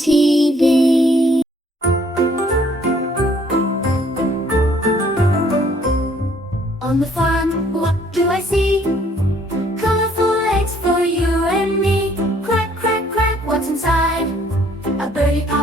TV. On the farm, what do I see? Colorful eggs for you and me. Crack, crack, crack, what's inside? A birdie pie.